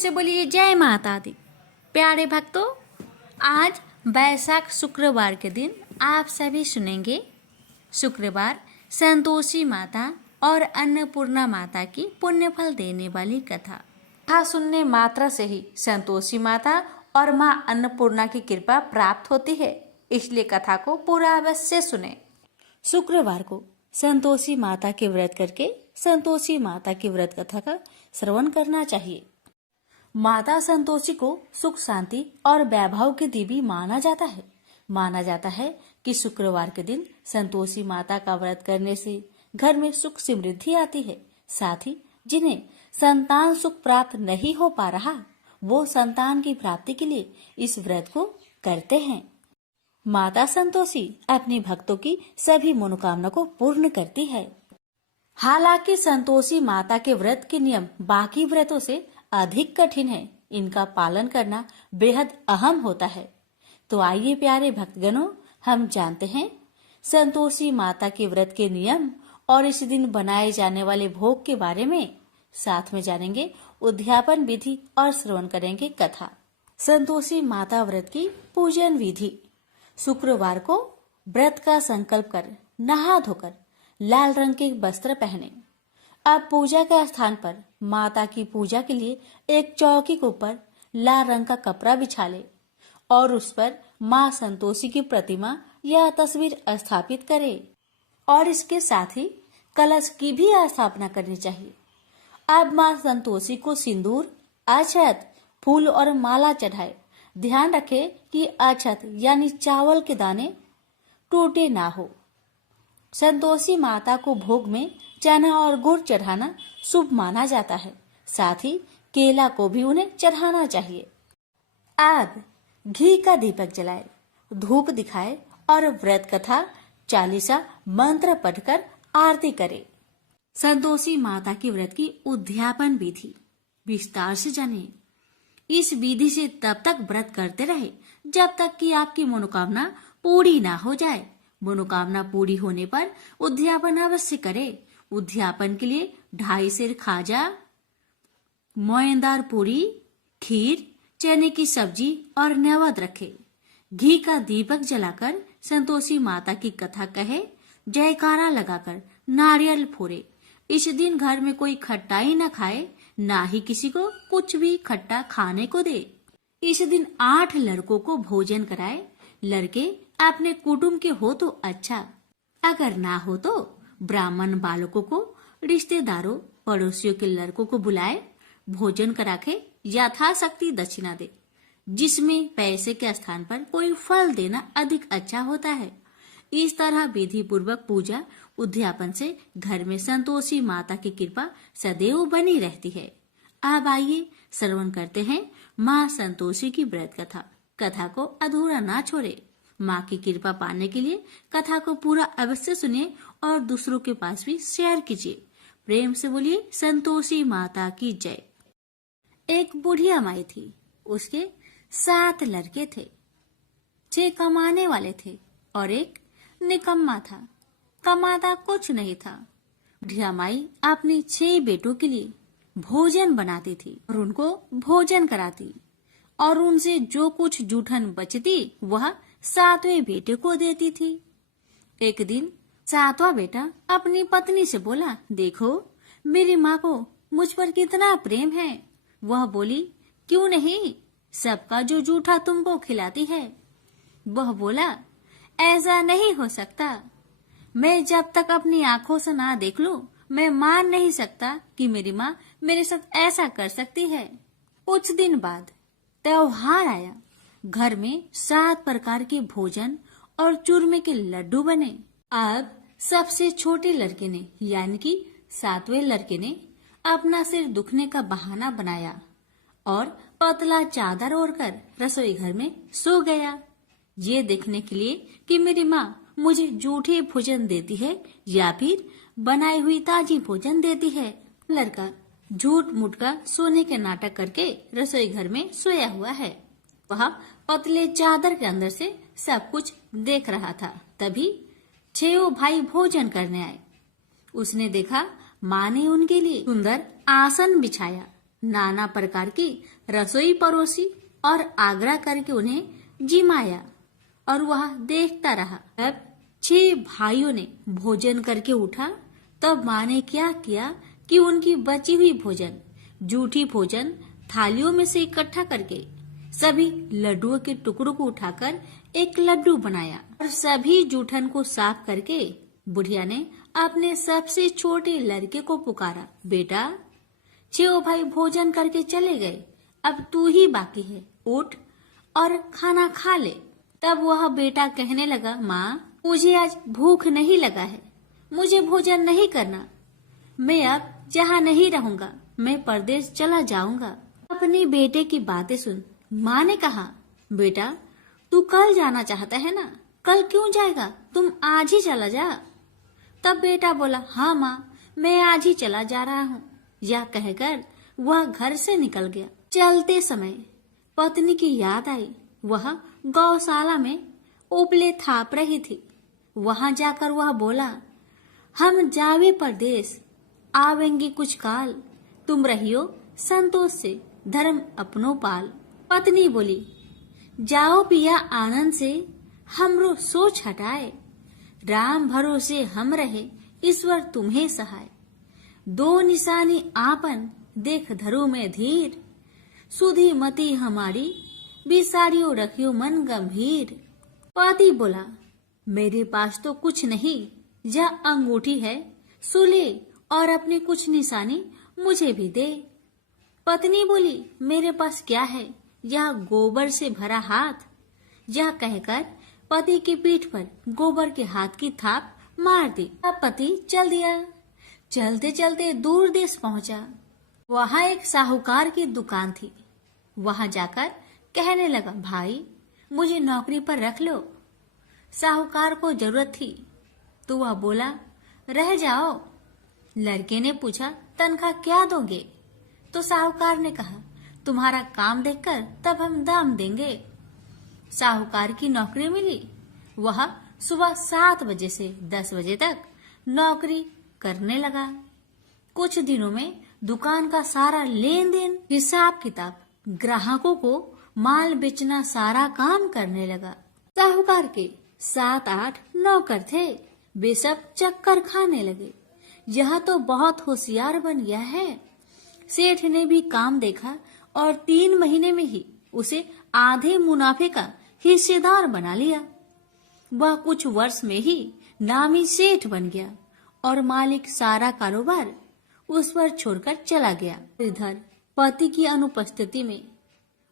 से बोलिए जय माता दी। प्यारे भक्तों, आज वैशाख शुक्रवार के दिन आप सभी सुनेंगे शुक्रवार संतोषी माता और अन्नपूर्णा माता की पुण्यफल देने वाली कथा। कथा सुनने मात्र से ही संतोषी माता और माँ अन्नपूर्णा की कृपा प्राप्त होती है, इसलिए कथा को पूरा अवश्य सुने। शुक्रवार को संतोषी माता के व्रत करके संतोषी माता की व्रत कथा का श्रवण करना चाहिए। माता संतोषी को सुख शांति और वैभव की देवी माना जाता है। माना जाता है कि शुक्रवार के दिन संतोषी माता का व्रत करने से घर में सुख समृद्धि आती है। साथ ही जिन्हें संतान सुख प्राप्त नहीं हो पा रहा, वो संतान की प्राप्ति के लिए इस व्रत को करते हैं। माता संतोषी अपने भक्तों की सभी मनोकामना को पूर्ण करती है। हालांकि संतोषी माता के व्रत के नियम बाकी व्रतों से अधिक कठिन है, इनका पालन करना बेहद अहम होता है। तो आइए प्यारे भक्तगणों, हम जानते हैं संतोषी माता के व्रत के नियम और इस दिन बनाए जाने वाले भोग के बारे में। साथ में जानेंगे उद्यापन विधि और श्रवण करेंगे कथा। संतोषी माता व्रत की पूजन विधि। शुक्रवार को व्रत का संकल्प कर नहा धोकर लाल रंग के वस्त्र पहने। अब पूजा के स्थान पर माता की पूजा के लिए एक चौकी के ऊपर लाल रंग का कपड़ा बिछा ले और उस पर माँ संतोषी की प्रतिमा या तस्वीर स्थापित करे और इसके साथ ही कलश की भी स्थापना करनी चाहिए। अब माँ संतोषी को सिंदूर, अक्षत, फूल और माला चढ़ाए। ध्यान रखे कि अक्षत यानी चावल के दाने टूटे ना हो। संतोषी माता को भोग में चना और गुड़ चढ़ाना शुभ माना जाता है। साथ ही केला को भी उन्हें चढ़ाना चाहिए। अब घी का दीपक जलाए, धूप दिखाए और व्रत कथा चालीसा मंत्र पढ़कर आरती करे। संतोषी माता की व्रत की उद्यापन विधि विस्तार से जानिए। इस विधि से तब तक व्रत करते रहे जब तक कि आपकी मनोकामना पूरी ना हो जाए। मनोकामना पूरी होने पर उद्यापन अवश्य करे। उद्यापन के लिए 2.5 सेर खाजा, मोयनदार पूरी, खीर, चने की सब्जी और नैवेद्य रखे। घी का दीपक जलाकर संतोषी माता की कथा कहे, जयकारा लगाकर नारियल फोड़े। इस दिन घर में कोई खट्टाई न खाए, ना ही किसी को कुछ भी खट्टा खाने को दे। इस दिन 8 लड़कों को भोजन कराए। लड़के अपने कुटुंब के हो तो अच्छा, अगर ना हो तो ब्राह्मण बालकों को, रिश्तेदारों, पड़ोसियों के लड़कों को बुलाए, भोजन कराके यथाशक्ति दक्षिणा दे, जिसमें पैसे के स्थान पर कोई फल देना अधिक अच्छा होता है। इस तरह विधि पूर्वक पूजा उद्यापन से घर में संतोषी माता की कृपा सदैव बनी रहती है। अब आइए श्रवण करते हैं माँ संतोषी की व्रत कथा। कथा को अधूरा ना छोड़े। माँ की कृपा पाने के लिए कथा को पूरा अवश्य सुनिए और दूसरों के पास भी शेयर कीजिए। प्रेम से बोलिए संतोषी माता की जय। एक बुढ़िया माई थी। उसके 7 लड़के थे। 6 कमाने वाले थे और एक निकम्मा था, कमाता कुछ नहीं था। बुढ़िया माई अपनी 6 बेटों के लिए भोजन बनाती थी और उनको भोजन कराती और उनसे जो कुछ जूठन बचती वह 7वें बेटे को देती थी। एक दिन 7वां बेटा अपनी पत्नी से बोला, देखो मेरी माँ को मुझ पर कितना प्रेम है। वह बोली, क्यों नहीं, सबका जो जूठा तुमको खिलाती है। वह बोला, ऐसा नहीं हो सकता। मैं जब तक अपनी आंखों से ना देख लूं, मैं मान नहीं सकता कि मेरी माँ मेरे साथ ऐसा कर सकती है। कुछ दिन बाद त्योहार आया। घर में 7 प्रकार के भोजन और चूरमे के लड्डू बने। अब सबसे छोटे लड़के ने यानी कि 7वें लड़के ने अपना सिर दुखने का बहाना बनाया और पतला चादर ओढ़कर रसोई घर में सो गया, ये देखने के लिए कि मेरी माँ मुझे जूठे भोजन देती है या फिर बनाई हुई ताजी भोजन देती है। लड़का झूठ मूठ का सोने के नाटक करके रसोई घर में सोया हुआ है। वह पतले चादर के अंदर से सब कुछ देख रहा था। तभी 6 भाई भोजन करने आए। उसने देखा माँ ने उनके लिए सुंदर आसन बिछाया, नाना प्रकार की रसोई परोसी और आग्रह करके उन्हें जिमाया और वह देखता रहा। अब 6 भाइयों ने भोजन करके उठा, तब माँ ने क्या किया कि उनकी बची हुई भोजन, जूठी भोजन थालियों में से इकट्ठा करके सभी लड्डुओं के टुकड़ों को उठाकर एक लड्डू बनाया और सभी जूठन को साफ करके बुढ़िया ने अपने सबसे छोटे लड़के को पुकारा, बेटा 6 भाई भोजन करके चले गए, अब तू ही बाकी है, उठ और खाना खा ले। तब वह बेटा कहने लगा, माँ मुझे आज भूख नहीं लगा है, मुझे भोजन नहीं करना, मैं अब जहाँ नहीं रहूंगा, मैं परदेश चला जाऊंगा। अपने बेटे की बातें सुन माँ ने कहा, बेटा तू कल जाना चाहता है ना, कल क्यों जाएगा, तुम आज ही चला जा। तब बेटा बोला, हाँ माँ मैं आज ही चला जा रहा हूँ। यह कहकर वह घर से निकल गया। चलते समय पत्नी की याद आई, वह गौशाला में उपले थाप रही थी। वहां जाकर वह बोला, हम जावे परदेश, आवेंगे कुछ काल, तुम रहियो संतोष से, धर्म अपनो पाल। पत्नी बोली, जाओ पिया आनंद से, हमरो सोच हटाए, राम भरोसे हम रहे, ईश्वर तुम्हें सहाय। 2 निशानी आपन, देख धरो में धीर, सुधी मती हमारी, बिसारियो रखियो मन गंभीर। पति बोला, मेरे पास तो कुछ नहीं, यह अंगूठी है, सुले और अपने कुछ निशानी मुझे भी दे। पत्नी बोली, मेरे पास क्या है, यह गोबर से भरा हाथ। यह कहकर पति की पीठ पर गोबर के हाथ की थाप मार दी। अब पति चल दिया। चलते चलते दूर देश पहुंचा। वहां एक साहूकार की दुकान थी। वहां जाकर कहने लगा, भाई मुझे नौकरी पर रख लो। साहूकार को जरूरत थी तो वह बोला, रह जाओ। लड़के ने पूछा, तनख्वाह क्या दोगे? तो साहूकार ने कहा, तुम्हारा काम देखकर तब हम दाम देंगे। साहूकार की नौकरी मिली। वह सुबह 7 बजे से 10 बजे तक नौकरी करने लगा। कुछ दिनों में दुकान का सारा लेन देन, हिसाब किताब, ग्राहकों को माल बेचना, सारा काम करने लगा। साहूकार के 7-8 नौकर थे। वे सब चक्कर खाने लगे। यह तो बहुत होशियार बन गया है। सेठ ने भी काम देखा और 3 महीने में ही उसे आधे मुनाफे का हिस्सेदार बना लिया। वह कुछ वर्ष में ही नामी सेठ बन गया और मालिक सारा कारोबार उस पर छोड़कर चला गया। इधर पति की अनुपस्थिति में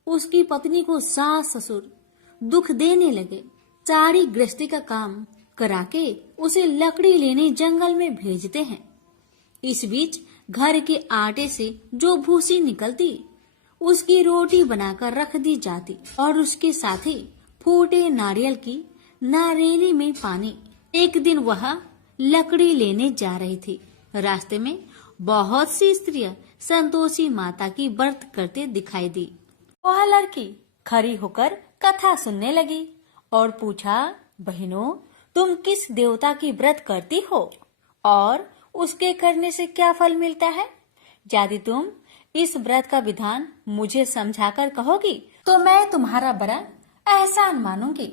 उसकी पत्नी को सास ससुर दुख देने लगे। सारी गृहस्थी का काम करा के उसे लकड़ी लेने जंगल में भेजते हैं। इस बीच घर के आटे से जो भूसी निकलती उसकी रोटी बनाकर रख दी जाती और उसके साथ ही फूटे नारियल की नारेली में पानी। एक दिन वह लकड़ी लेने जा रही थी। रास्ते में बहुत सी स्त्रियां संतोषी माता की व्रत करते दिखाई दी। वह लड़की खड़ी होकर कथा सुनने लगी और पूछा, बहनों तुम किस देवता की व्रत करती हो और उसके करने से क्या फल मिलता है? यदि तुम इस व्रत का विधान मुझे समझाकर कहोगी तो मैं तुम्हारा बड़ा एहसान मानूंगी।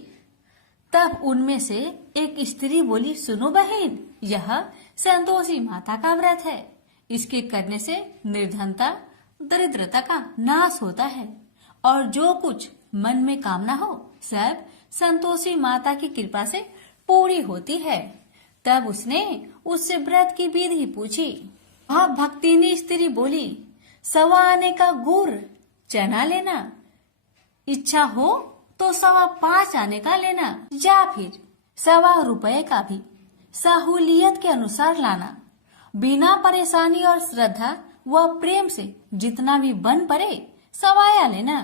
तब उनमें से एक स्त्री बोली, सुनो बहन, यह संतोषी माता का व्रत है। इसके करने से निर्धनता, दरिद्रता का नाश होता है और जो कुछ मन में कामना हो सब संतोषी माता की कृपा से पूरी होती है। तब उसने उससे व्रत की विधि पूछी। वह भक्तिनी स्त्री बोली, 1.25 आने का गुड़ चना लेना, इच्छा हो तो 5.25 आने का लेना या फिर 1.25 रुपए का भी सहूलियत के अनुसार लाना। बिना परेशानी और श्रद्धा व प्रेम से जितना भी बन पड़े 1.25 लेना।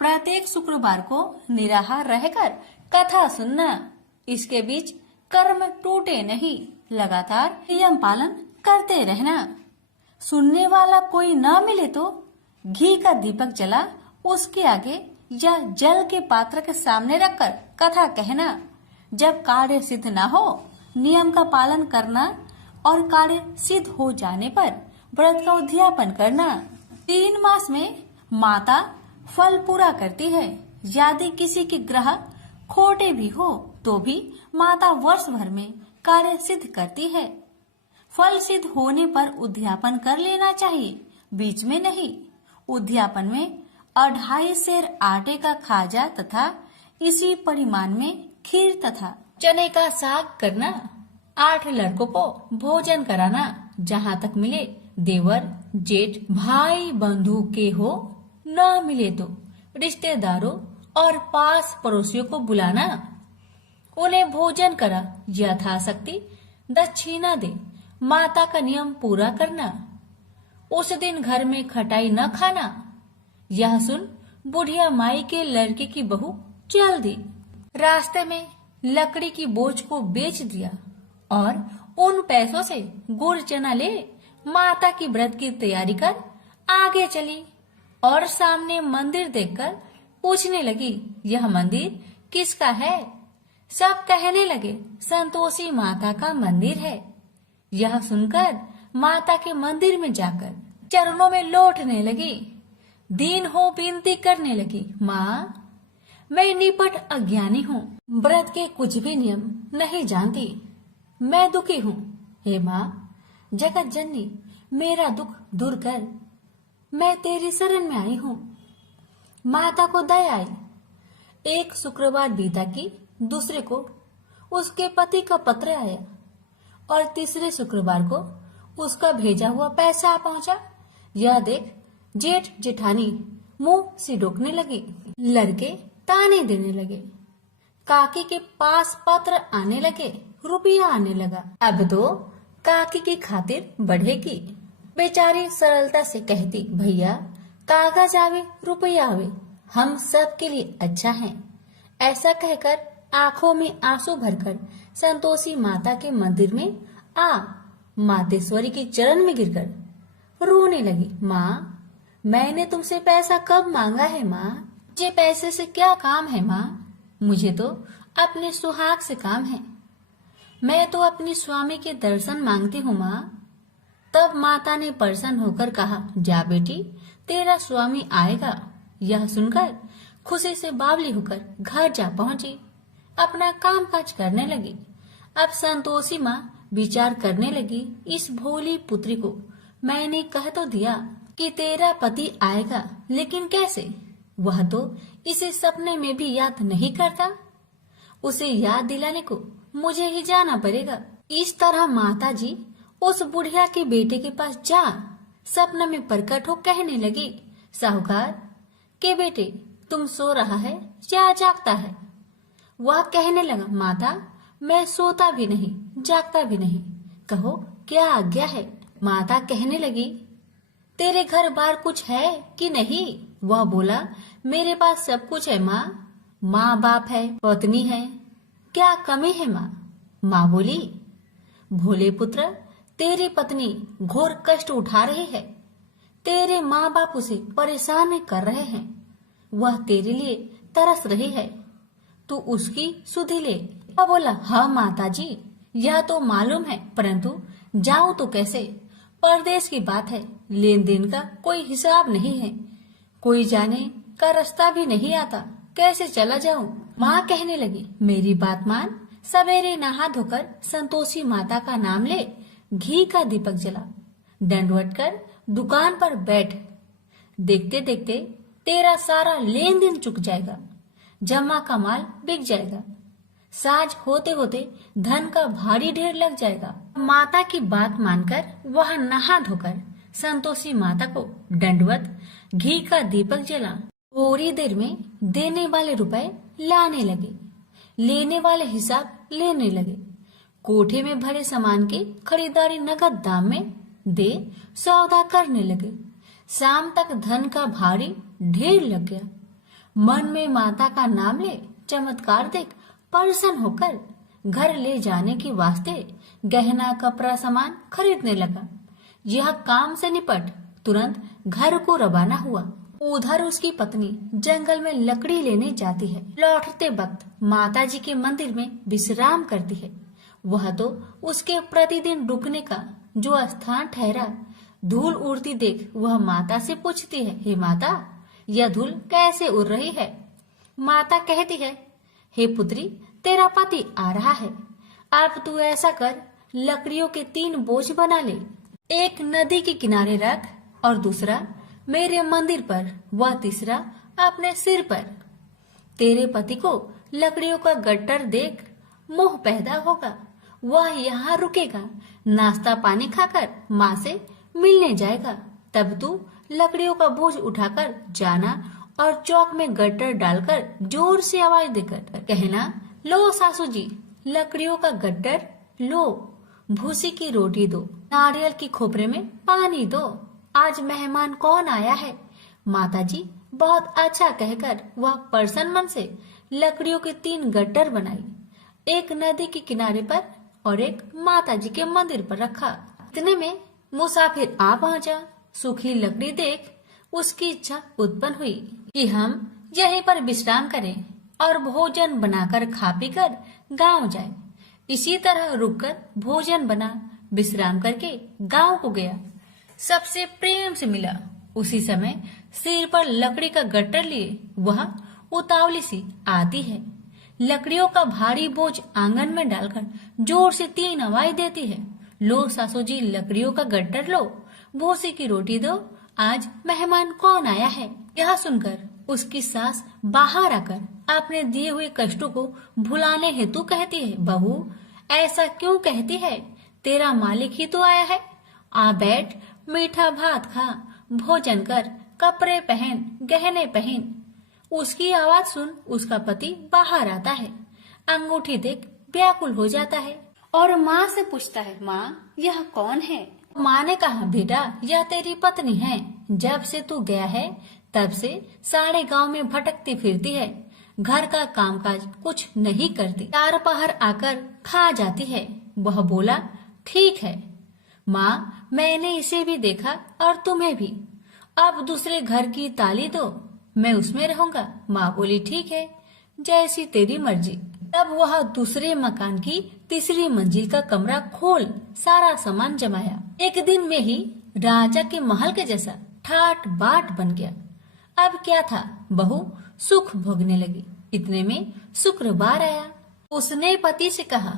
प्रत्येक शुक्रवार को निराहार रहकर कथा सुनना। इसके बीच कर्म टूटे नहीं, लगातार नियम पालन करते रहना। सुनने वाला कोई न मिले तो घी का दीपक जला उसके आगे या जल के पात्र के सामने रखकर कथा कहना। जब कार्य सिद्ध न हो नियम का पालन करना और कार्य सिद्ध हो जाने पर व्रत का उद्यापन करना। 3 मास में माता फल पूरा करती है। यदि किसी के ग्रह खोटे भी हो तो भी माता वर्ष भर में कार्य सिद्ध करती है। फल सिद्ध होने पर उद्यापन कर लेना चाहिए, बीच में नहीं। उद्यापन में 2.5 सेर आटे का खाजा तथा इसी परिमाण में खीर तथा चने का साग करना। 8 लड़कों को भोजन कराना। जहाँ तक मिले देवर जेठ भाई बंधु के हो, न मिले तो रिश्तेदारों और पास पड़ोसियों को बुलाना। उन्हें भोजन करा, यथाशक्ति दक्षिणा दे। माता का नियम पूरा करना। उस दिन घर में खटाई न खाना। यह सुन बुढ़िया माई के लड़के की बहू चल दी। रास्ते में लकड़ी की बोझ को बेच दिया और उन पैसों से गुड़ चना ले माता की व्रत की तैयारी कर आगे चली और सामने मंदिर देखकर पूछने लगी, यह मंदिर किसका है? सब कहने लगे, संतोषी माता का मंदिर है। यह सुनकर माता के मंदिर में जाकर चरणों में लौटने लगी। दीन हो विनती करने लगी, माँ मैं निपट अज्ञानी हूँ, व्रत के कुछ भी नियम नहीं जानती, मैं दुखी हूँ। हे माँ जगत जननी मेरा दुख दूर कर, मैं तेरी शरण में आई हूँ। माता को दया आई। एक शुक्रवार बीता कि दूसरे को उसके पति का पत्र आया और तीसरे शुक्रवार को उसका भेजा हुआ पैसा आ पहुंचा। यह देख जेठ जेठानी मुंह से रोकने लगी। लड़के ताने देने लगे। काकी के पास पत्र आने लगे, रुपया आने लगा। अब तो काकी की खातिर बढ़ेगी। बेचारी सरलता से कहती, भैया कागज आवे रुपया आवे, हम सब के लिए अच्छा है। ऐसा कहकर आंखों में आंसू भरकर संतोषी माता के मंदिर में आ मातेश्वरी के चरण में गिरकर रोने लगी। माँ मैंने तुमसे पैसा कब मांगा है माँ? मुझे पैसे से क्या काम है माँ? मुझे तो अपने सुहाग से काम है। मैं तो अपने स्वामी के दर्शन मांगती हूँ माँ। तब माता ने प्रसन्न होकर कहा, जा बेटी तेरा स्वामी आएगा। यह सुनकर खुशी से बावली होकर घर जा पहुंची, अपना काम काज करने लगी। अब संतोषी माँ विचार करने लगी, इस भोली पुत्री को मैंने कह तो दिया कि तेरा पति आएगा, लेकिन कैसे? वह तो इसे सपने में भी याद नहीं करता। उसे याद दिलाने को मुझे ही जाना पड़ेगा। इस तरह माता जी उस बुढ़िया के बेटे के पास जा सपना में प्रकट हो कहने लगी, साहूकार के बेटे तुम सो रहा है या जागता है? वह कहने लगा, माता मैं सोता भी नहीं जागता भी नहीं, कहो क्या आज्ञा है? माता कहने लगी, तेरे घर बार कुछ है कि नहीं? वह बोला, मेरे पास सब कुछ है माँ। माँ बाप है, पत्नी है, क्या कमी है माँ? माँ बोली, भोले पुत्र तेरी पत्नी घोर कष्ट उठा रही है, तेरे माँ बाप उसे परेशान कर रहे हैं, वह तेरे लिए तरस रही है, तू उसकी सुधि ले। वह बोला, हाँ माता जी यह तो मालूम है, परंतु जाऊं तो कैसे? परदेश की बात है, लेन देन का कोई हिसाब नहीं है, कोई जाने का रास्ता भी नहीं आता, कैसे चला जाऊं? माँ कहने लगी, मेरी बात मान, सवेरे नहा धोकर संतोषी माता का नाम ले, घी का दीपक जला, दंडवत कर दुकान पर बैठ। देखते देखते तेरा सारा लेन देन चुक जाएगा, जमा का माल बिक जाएगा, साज होते होते धन का भारी ढेर लग जाएगा। माता की बात मानकर वह नहा धोकर संतोषी माता को दंडवत घी का दीपक जला। थोड़ी देर में देने वाले रुपए लाने लगे, लेने वाले हिसाब लेने लगे। कोठे में भरे सामान की खरीदारी नगद दाम में दे सौदा करने लगे। शाम तक धन का भारी ढेर लग गया। मन में माता का नाम ले चमत्कार देख प्रसन्न होकर घर ले जाने के वास्ते गहना कपड़ा सामान खरीदने लगा। यह काम से निपट तुरंत घर को रवाना हुआ। उधर उसकी पत्नी जंगल में लकड़ी लेने जाती है। लौटते वक्त माताजी के मंदिर में विश्राम करती है। वह तो उसके प्रतिदिन रुकने का जो स्थान ठहरा, धूल उड़ती देख वह माता से पूछती है, हे माता, यह धूल कैसे उड़ रही है? माता कहती है, हे पुत्री, तेरा पति आ रहा है। अब तू ऐसा कर, लकड़ियों के 3 बोझ बना ले, एक नदी के किनारे रख और दूसरा मेरे मंदिर पर, वह तीसरा अपने सिर पर। तेरे पति को लकड़ियों का गट्टर देख मोह पैदा होगा, वह यहाँ रुकेगा, नाश्ता पानी खाकर माँ से मिलने जाएगा। तब तू लकड़ियों का बोझ उठाकर जाना और चौक में गट्टर डालकर जोर से आवाज देकर कहना, लो सासू जी, लकड़ियों का गट्टर लो, भूसी की रोटी दो, नारियल की खोपरे में पानी दो, आज मेहमान कौन आया है? माताजी बहुत अच्छा कहकर वह प्रसन्न मन से लकड़ियों के 3 गट्टर बनाई, एक नदी के किनारे पर और एक माताजी के मंदिर पर रखा। इतने में मुसाफिर आ पहुंचा। सूखी लकड़ी देख उसकी इच्छा उत्पन्न हुई कि हम यहीं पर विश्राम करें और भोजन बनाकर खा पी कर गाँव जाए। इसी तरह रुककर भोजन बना, विश्राम करके गांव को गया, सबसे प्रेम से मिला। उसी समय सिर पर लकड़ी का गट्टर लिए वह उतावली सी आती है, लकड़ियों का भारी बोझ आंगन में डालकर जोर से 3 आवाज देती है, लो सासू जी, लकड़ियों का गट्टर लो, भूसी की रोटी दो, आज मेहमान कौन आया है? यह सुनकर उसकी सास बाहर आकर अपने दिए हुए कष्टों को भुलाने हेतु कहती है, बहू ऐसा क्यों कहती है? तेरा मालिक ही तो आया है, आ बैठ, मीठा भात खा, भोजन कर, कपड़े पहन, गहने पहन। उसकी आवाज सुन उसका पति बाहर आता है, अंगूठी देख व्याकुल हो जाता है और माँ से पूछता है, माँ यह कौन है? माँ ने कहा, बेटा यह तेरी पत्नी है, जब से तू गया है तब से सारे गांव में भटकती फिरती है, घर का कामकाज कुछ नहीं करती, 4 पहर आकर खा जाती है। वह बोला, ठीक है माँ, मैंने इसे भी देखा और तुम्हें भी, अब दूसरे घर की ताली दो, मैं उसमें रहूंगा। माँ बोली, ठीक है, जैसी तेरी मर्जी। तब वह दूसरे मकान की 3री मंजिल का कमरा खोल सारा सामान जमाया। एक दिन में ही राजा के महल के जैसा ठाट बाट बन गया। अब क्या था, बहू सुख भोगने लगी। इतने में शुक्रवार आया। उसने पति से कहा,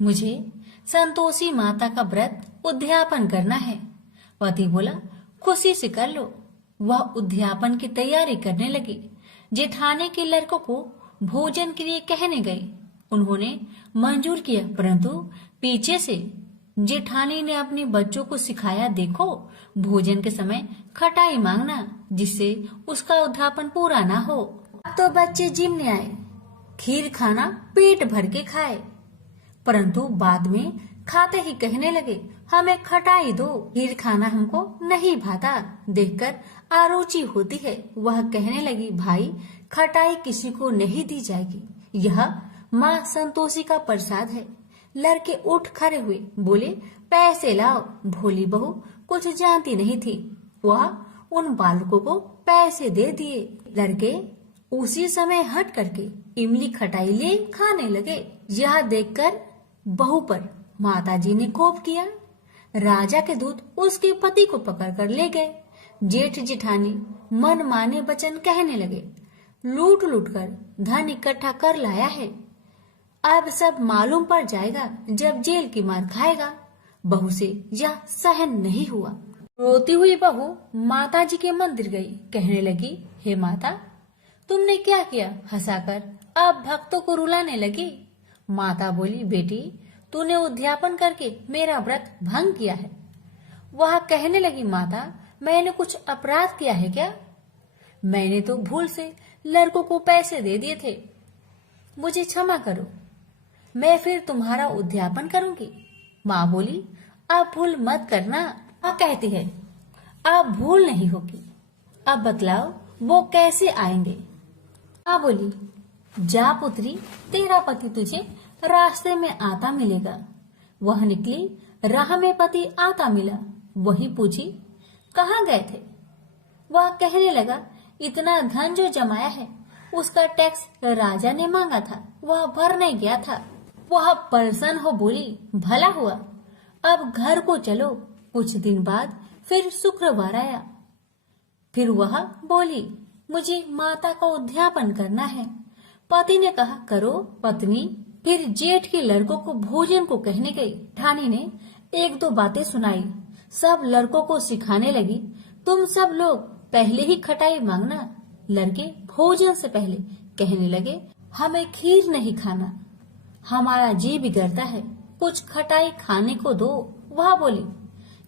मुझे संतोषी माता का व्रत उद्यापन करना है। पति बोला, खुशी से कर लो। वह उद्यापन की तैयारी करने लगी। जेठानी के लड़कों को भोजन के लिए कहने गई। उन्होंने मंजूर किया, परंतु पीछे से जेठानी ने अपने बच्चों को सिखाया, देखो भोजन के समय खटाई मांगना, जिससे उसका उद्यापन पूरा ना हो। अब तो बच्चे जिमने आए, खीर खाना पेट भर के खाए, परंतु बाद में खाते ही कहने लगे, हमें खटाई दो, खीर खाना हमको नहीं भाता, देखकर आरुचि होती है। वह कहने लगी, भाई खटाई किसी को नहीं दी जाएगी, यह माँ संतोषी का प्रसाद है। लड़के उठ खड़े हुए, बोले, पैसे लाओ। भोली बहू कुछ जानती नहीं थी, वह उन बालकों को पैसे दे दिए। लड़के उसी समय हट करके इमली खटाई ले खाने लगे। यह देखकर बहू पर माताजी ने कोप किया। राजा के दूत उसके पति को पकड़कर ले गए। जेठ जेठानी मन माने वचन कहने लगे, लूट लूट कर धन इकट्ठा कर लाया है, अब सब मालूम पड़ जाएगा जब जेल की मार खाएगा। बहू से यह सहन नहीं हुआ। रोती हुई बहू माताजी के मंदिर गई, कहने लगी, हे माता, तुमने क्या किया? हंसाकर अब भक्तों को रुलाने लगी। माता बोली, बेटी तूने उद्यापन करके मेरा व्रत भंग किया है। वह कहने लगी, माता मैंने कुछ अपराध किया है क्या? मैंने तो भूल से लड़कों को पैसे दे दिए थे, मुझे क्षमा करो, मैं फिर तुम्हारा उद्यापन करूंगी। माँ बोली, अब भूल मत करना। माँ कहती है, अब भूल नहीं होगी, अब बतलाओ वो कैसे आएंगे? माँ बोली, जा पुत्री, तेरा पति तुझे रास्ते में आता मिलेगा। वह निकली, राह में पति आता मिला। वही पूछी, कहाँ गए थे? वह कहने लगा, इतना धन जो जमाया है उसका टैक्स राजा ने मांगा था, वह भरने गया था। वह प्रसन्न हो बोली, भला हुआ, अब घर को चलो, कुछ दिन बाद फिर शुक्रवार आया। फिर वह बोली, मुझे माता का उद्यापन करना है। पति ने कहा, करो पत्नी। फिर जेठ के लड़कों को भोजन को कहने गई। ठानी ने एक दो बातें सुनाई। सब लड़कों को सिखाने लगी, तुम सब लोग पहले ही खटाई मांगना। लड़के भोजन से पहले कहने लगे, हमें खीर नहीं खाना, हमारा जी बिगड़ता है, कुछ खटाई खाने को दो। वह बोली,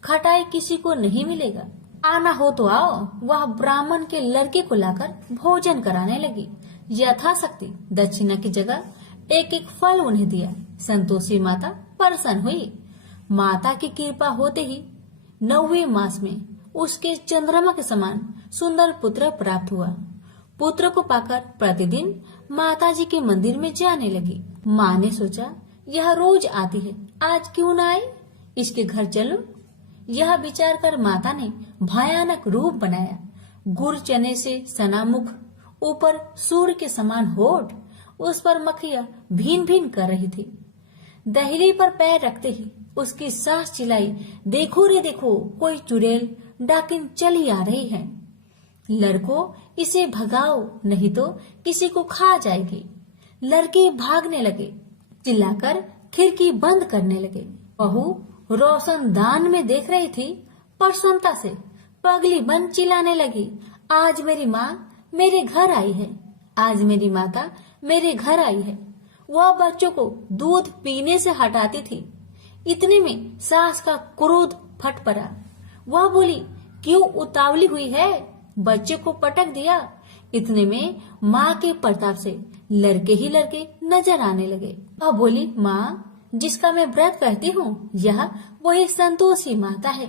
खटाई किसी को नहीं मिलेगा, आना हो तो आओ। वह ब्राह्मण के लड़के को लाकर भोजन कराने लगी। यथाशक्ति दक्षिणा की जगह एक एक फल उन्हें दिया। संतोषी माता प्रसन्न हुई। माता की कृपा होते ही 9वें मास में उसके चंद्रमा के समान सुंदर पुत्र प्राप्त हुआ। पुत्र को पाकर प्रतिदिन माताजी के मंदिर में जाने लगी। माँ ने सोचा, यह रोज आती है, आज क्यों न आई, इसके घर चलो। यह विचार कर माता ने भयानक रूप बनाया। गुड़ चने से सना मुख, ऊपर सूर्य के समान होठ, उस पर मक्खियां भीन भीन कर रही थी। दहली पर पैर रखते ही उसकी सास चिल्लाई, देखो रे देखो, कोई चुड़ैल डाकिन चली आ रही है। लड़कों, इसे भगाओ, नहीं तो किसी को खा जाएगी। लड़के भागने लगे, चिल्लाकर खिड़की बंद करने लगे। बहू रोशनदान में देख रही थी। प्रसन्नता से पगली बन चिल्लाने लगी, आज मेरी माँ मेरे घर आई है, आज मेरी माता मेरे घर आई है। वह बच्चों को दूध पीने से हटाती थी। इतने में सास का क्रोध फट पड़ा। वह बोली, क्यों उतावली हुई है, बच्चे को पटक दिया। इतने में माँ के प्रताप से लड़के ही लड़के नजर आने लगे। वह बोली, माँ, जिसका मैं व्रत करती हूँ, यह वही संतोषी माता है।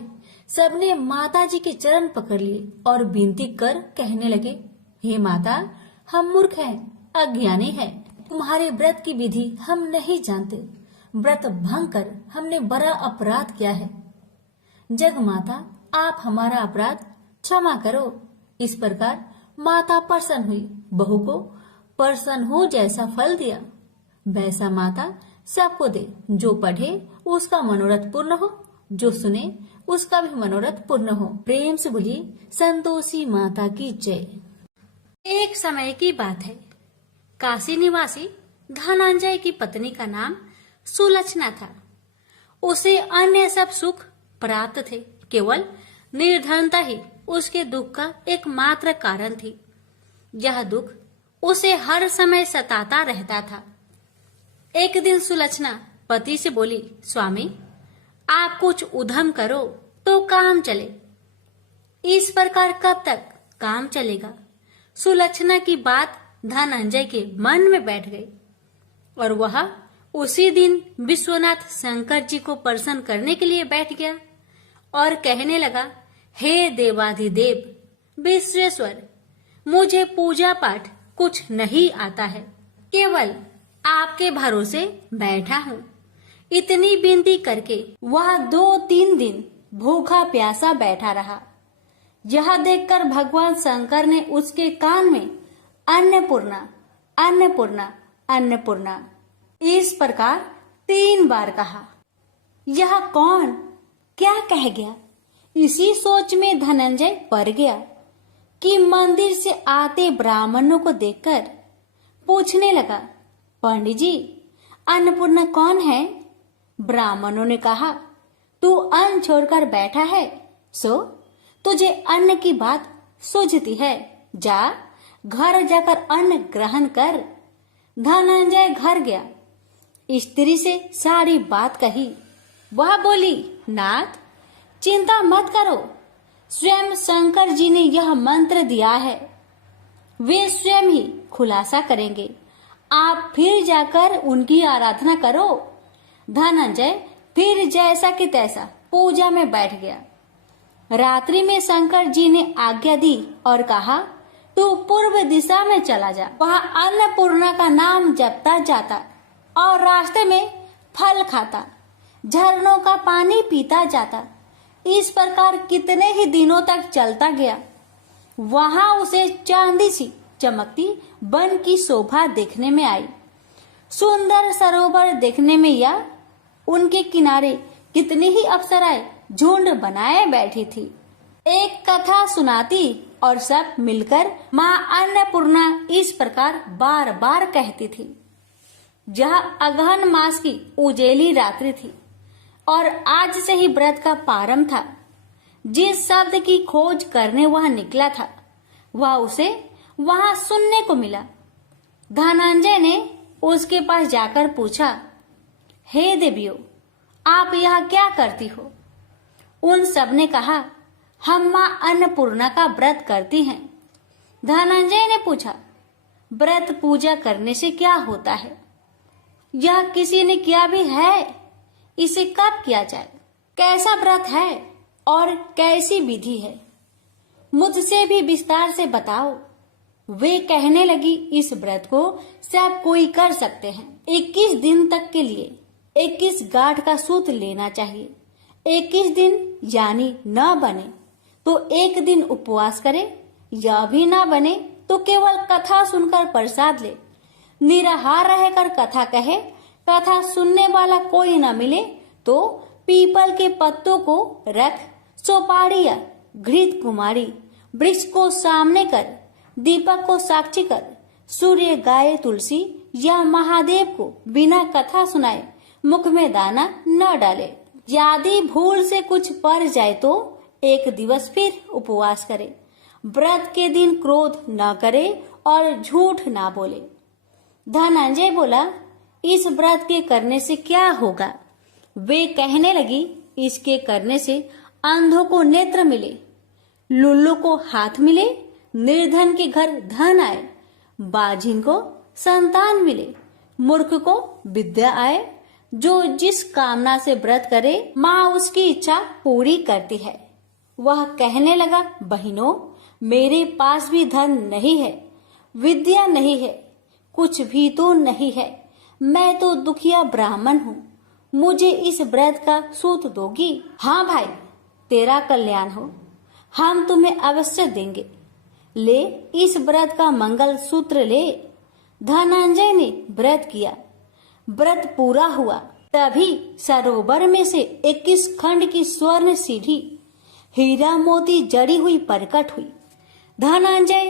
सबने माता जी के चरण पकड़ लिए और विनती कर कहने लगे, हे माता, हम मूर्ख हैं, अज्ञानी हैं, तुम्हारे व्रत की विधि हम नहीं जानते। व्रत भंग कर हमने बड़ा अपराध किया है। जग माता, आप हमारा अपराध क्षमा करो। इस प्रकार माता प्रसन्न हुई। बहू को प्रसन्न हो जैसा फल दिया, वैसा माता सबको दे। जो पढ़े उसका मनोरथ पूर्ण हो, जो सुने उसका भी मनोरथ पूर्ण हो। प्रेम से बोलिए, संतोषी माता की जय। एक समय की बात है। काशी निवासी धनंजय की पत्नी का नाम सुलक्षणा था। उसे अन्य सब सुख प्राप्त थे, केवल निर्धनता ही उसके दुख का एकमात्र कारण थी। यह दुख उसे हर समय सताता रहता था। एक दिन सुलक्षणा पति से बोली, स्वामी, आप कुछ उद्यम करो तो काम चले। इस प्रकार कब तक काम चलेगा? सुलक्षणा की बात धनंजय के मन में बैठ गई और वह उसी दिन विश्वनाथ शंकर जी को प्रसन्न करने के लिए बैठ गया और कहने लगा, हे देवाधिदेव विश्वेश्वर, मुझे पूजा पाठ कुछ नहीं आता है, केवल आपके भरोसे बैठा हूँ। इतनी विनती करके वह 2-3 दिन भूखा प्यासा बैठा रहा। यह देखकर भगवान शंकर ने उसके कान में अन्नपूर्णा अन्नपूर्णा अन्नपूर्णा इस प्रकार 3 बार कहा। यह कौन क्या कह गया? इसी सोच में धनंजय पड़ गया कि मंदिर से आते ब्राह्मणों को देखकर पूछने लगा, पंडित जी, अन्नपूर्णा कौन है? ब्राह्मणों ने कहा, तू अन्न छोड़कर बैठा है, सो तुझे अन्न की बात सूझती है, जा घर जाकर अन्न ग्रहण कर। धनंजय घर गया, स्त्री से सारी बात कही। वह बोली, नाथ, चिंता मत करो, स्वयं शंकर जी ने यह मंत्र दिया है, वे स्वयं ही खुलासा करेंगे, आप फिर जाकर उनकी आराधना करो। धनंजय फिर जैसा कि तैसा पूजा में बैठ गया। रात्रि में शंकर जी ने आज्ञा दी और कहा, तू पूर्व दिशा में चला जा, वहां अन्नपूर्णा का नाम जपता जाता और रास्ते में फल खाता, झरनों का पानी पीता जाता। इस प्रकार कितने ही दिनों तक चलता गया। वहां उसे चांदी सी चमकती वन की शोभा देखने में आई। सुंदर सरोवर देखने में या उनके किनारे कितनी ही अप्सराएं झुंड बनाए बैठी थी। एक कथा सुनाती और सब मिलकर माँ अन्नपूर्णा इस प्रकार बार बार कहती थी। जहाँ अगहन मास की उजेली रात्रि थी और आज से ही व्रत का प्रारंभ था। जिस शब्द की खोज करने वह निकला था वह उसे वहां सुनने को मिला। धनंजय ने उसके पास जाकर पूछा, हे देवियों, आप यहाँ क्या करती हो? उन सब ने कहा, हम माँ अन्नपूर्णा का व्रत करती हैं। धनंजय ने पूछा, व्रत पूजा करने से क्या होता है? यह किसी ने किया भी है? इसे कब किया जाए? कैसा व्रत है और कैसी विधि है? मुझसे भी विस्तार से बताओ। वे कहने लगी, इस व्रत को सब कोई कर सकते हैं। 21 दिन तक के लिए 21 गांठ का सूत लेना चाहिए। 21 दिन यानी न बने तो एक दिन उपवास करे, या भी ना बने तो केवल कथा सुनकर प्रसाद ले। निराहार रहकर कथा कहे, कथा सुनने वाला कोई न मिले तो पीपल के पत्तों को रख, सोपारी या घृत कुमारी वृक्ष को सामने कर, दीपक को साक्षी कर, सूर्य, गाय, तुलसी या महादेव को बिना कथा सुनाए मुख में दाना न डाले। यदि भूल से कुछ पड़ जाए तो एक दिवस फिर उपवास करे। व्रत के दिन क्रोध न करे और झूठ ना बोले। धनंजय बोला, इस व्रत के करने से क्या होगा? वे कहने लगी, इसके करने से अंधों को नेत्र मिले, लुल्लू को हाथ मिले, निर्धन के घर धन आए, बाझिन को संतान मिले, मूर्ख को विद्या आए। जो जिस कामना से व्रत करे माँ उसकी इच्छा पूरी करती है। वह कहने लगा, बहनों, मेरे पास भी धन नहीं है, विद्या नहीं है, कुछ भी तो नहीं है। मैं तो दुखिया ब्राह्मण हूँ। मुझे इस व्रत का सूत दोगी? हाँ भाई, तेरा कल्याण हो, हम तुम्हें अवश्य देंगे। ले, इस व्रत का मंगल सूत्र ले। धनंजय ने व्रत किया। व्रत पूरा हुआ तभी सरोवर में से 21 खंड की स्वर्ण सीढ़ी हीरा मोती जड़ी हुई प्रकट हुई। धनंजय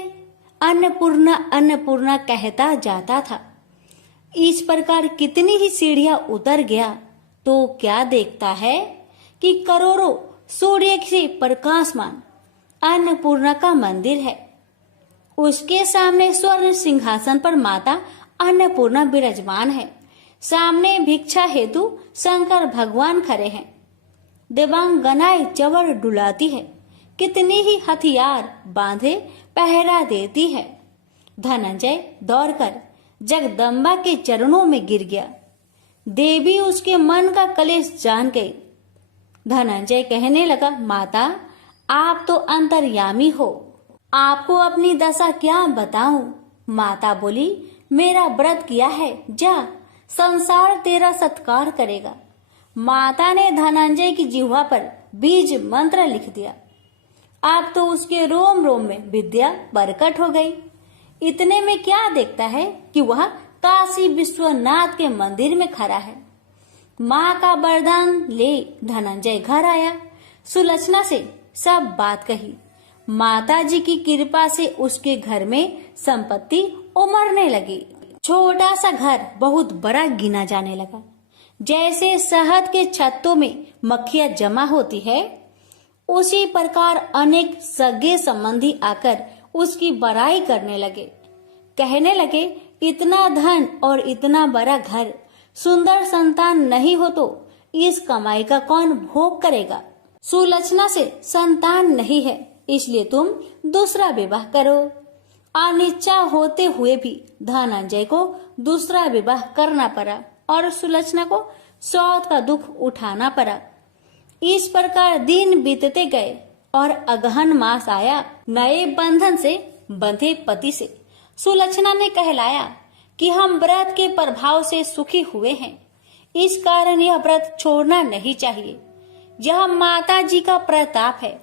अन्नपूर्णा अन्नपूर्णा कहता जाता था। इस प्रकार कितनी ही सीढ़ियां उतर गया तो क्या देखता है कि करोड़ों सूर्य से प्रकाशमान अन्नपूर्णा का मंदिर है। उसके सामने स्वर्ण सिंहासन पर माता अन्नपूर्णा विराजमान है। सामने भिक्षा हेतु शंकर भगवान खड़े हैं। देवांगनाएं चवर डुलाती है। कितनी ही हथियार बांधे पहरा देती है। धनंजय दौड़कर जगदम्बा के चरणों में गिर गया। देवी उसके मन का कलेश जान गई। धनंजय कहने लगा, माता, आप तो अंतर्यामी हो, आपको अपनी दशा क्या बताऊं? माता बोली, मेरा व्रत किया है, जा, संसार तेरा सत्कार करेगा। माता ने धनंजय की जिह्वा पर बीज मंत्र लिख दिया। अब तो उसके रोम रोम में विद्या प्रकट हो गई। इतने में क्या देखता है कि वह काशी विश्वनाथ के मंदिर में खड़ा है। माँ का वरदान ले धनंजय घर आया। सुलक्षणा से सब बात कही। माता जी की कृपा से उसके घर में संपत्ति उमड़ने लगी। छोटा सा घर बहुत बड़ा गिना जाने लगा। जैसे शहद के छत्तों में मक्खियां जमा होती है, उसी प्रकार अनेक सगे संबंधी आकर उसकी बड़ाई करने लगे। कहने लगे, इतना धन और इतना बड़ा घर, सुंदर संतान नहीं हो तो इस कमाई का कौन भोग करेगा? सुलक्षणा से संतान नहीं है, इसलिए तुम दूसरा विवाह करो। अनिच्छा होते हुए भी धनंजय को दूसरा विवाह करना पड़ा और सुलक्षणा को सौत का दुख उठाना पड़ा। इस प्रकार दिन बीतते गए और अगहन मास आया। नए बंधन से बंधे पति से सुलक्षणा ने कहलाया कि हम व्रत के प्रभाव से सुखी हुए हैं, इस कारण यह व्रत छोड़ना नहीं चाहिए। यह माता जी का प्रताप है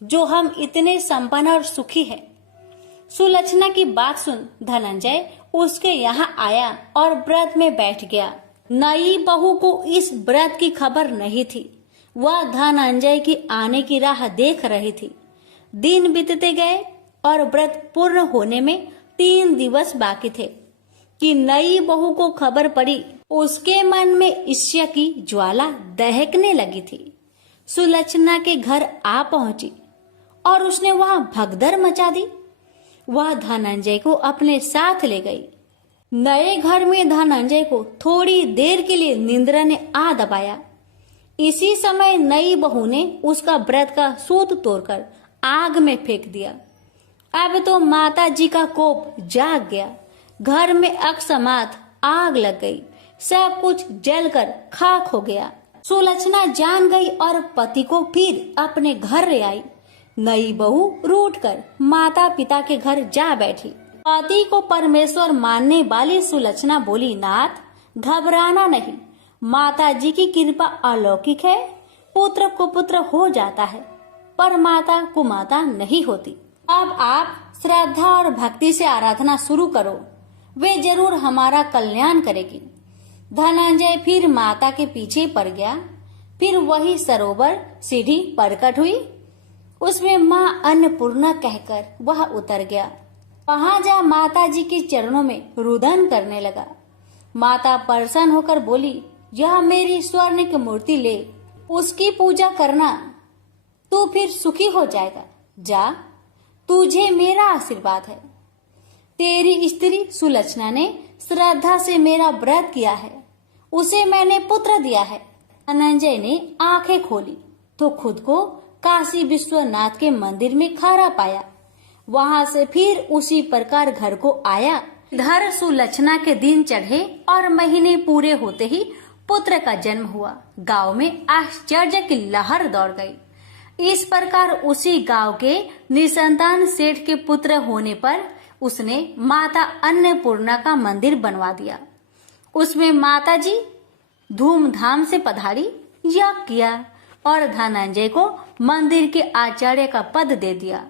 जो हम इतने संपन्न और सुखी हैं। सुलक्षणा की बात सुन धनंजय उसके यहाँ आया और व्रत में बैठ गया। नई बहू को इस व्रत की खबर नहीं थी। वह धनंजय की आने की राह देख रही थी। दिन बीतते गए और व्रत पूर्ण होने में 3 दिवस बाकी थे कि नई बहू को खबर पड़ी। उसके मन में ईर्ष्या की ज्वाला दहकने लगी थी। सुलक्षणा के घर आ पहुंची और उसने वहां भगदड़ मचा दी। वह धनंजय को अपने साथ ले गई। नए घर में धनंजय को थोड़ी देर के लिए निंद्रा ने आ दबाया। इसी समय नई बहू ने उसका व्रत का सूत तोड़कर आग में फेंक दिया। अब तो माता जी का कोप जाग गया। घर में अकस्मात आग लग गई। सब कुछ जलकर खाक हो गया। सुलक्षणा जान गई और पति को फिर अपने घर ले आई। नई बहू रूठकर माता पिता के घर जा बैठी। पति को परमेश्वर मानने वाली सुलक्षणा बोली, नाथ घबराना नहीं, माता जी की कृपा अलौकिक है। पुत्र कुपुत्र हो जाता है पर माता कुमाता नहीं होती। अब आप श्रद्धा और भक्ति से आराधना शुरू करो, वे जरूर हमारा कल्याण करेगी। धनंजय फिर माता के पीछे पड़ गया। फिर वही सरोवर सीढ़ी प्रकट हुई। उसमें माँ अन्नपूर्णा कहकर वह उतर गया। वहां जा माता जी के चरणों में रुदन करने लगा। माता प्रसन्न होकर बोली, यह मेरी स्वर्ण की मूर्ति ले, उसकी पूजा करना, तू फिर सुखी हो जाएगा। जा, तुझे मेरा आशीर्वाद है। तेरी स्त्री सुलक्षणा ने श्रद्धा से मेरा व्रत किया है, उसे मैंने पुत्र दिया है। धनंजय ने आंखें खोली तो खुद को काशी विश्वनाथ के मंदिर में खड़ा पाया। वहां से फिर उसी प्रकार घर को आया। इधर सुलक्षणा के दिन चढ़े और महीने पूरे होते ही पुत्र का जन्म हुआ। गांव में आश्चर्य की लहर दौड़ गई। इस प्रकार उसी गांव के निसंतान सेठ के पुत्र होने पर उसने माता अन्नपूर्णा का मंदिर बनवा दिया। उसमें माता जी धूमधाम से पधारी, यज्ञ किया और धनंजय को मंदिर के आचार्य का पद दे दिया।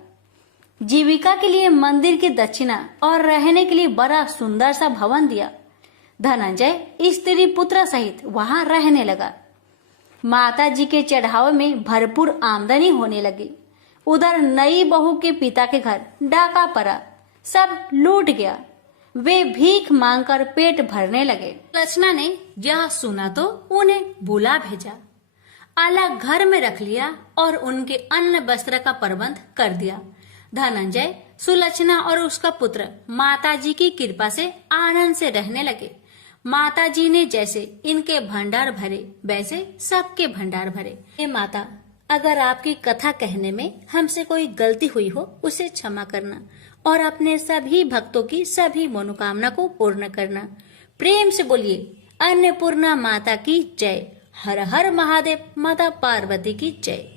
जीविका के लिए मंदिर की दक्षिणा और रहने के लिए बड़ा सुंदर सा भवन दिया। धनंजय स्त्री पुत्र सहित वहां रहने लगा। माता जी के चढ़ावे में भरपूर आमदनी होने लगी। उधर नई बहू के पिता के घर डाका पड़ा, सब लूट गया। वे भीख मांगकर पेट भरने लगे। लक्षणा ने यह सुना तो उन्हें बुला भेजा, अलग घर में रख लिया और उनके अन्न वस्त्र का प्रबंध कर दिया। धनंजय, सुलक्षणा और उसका पुत्र माताजी की कृपा से आनंद से रहने लगे। माताजी ने जैसे इनके भंडार भरे वैसे सबके भंडार भरे। हे माता, अगर आपकी कथा कहने में हमसे कोई गलती हुई हो उसे क्षमा करना और अपने सभी भक्तों की सभी मनोकामना को पूर्ण करना। प्रेम से बोलिए अन्नपूर्णा माता की जय। हर हर महादेव, माता पार्वती की जय।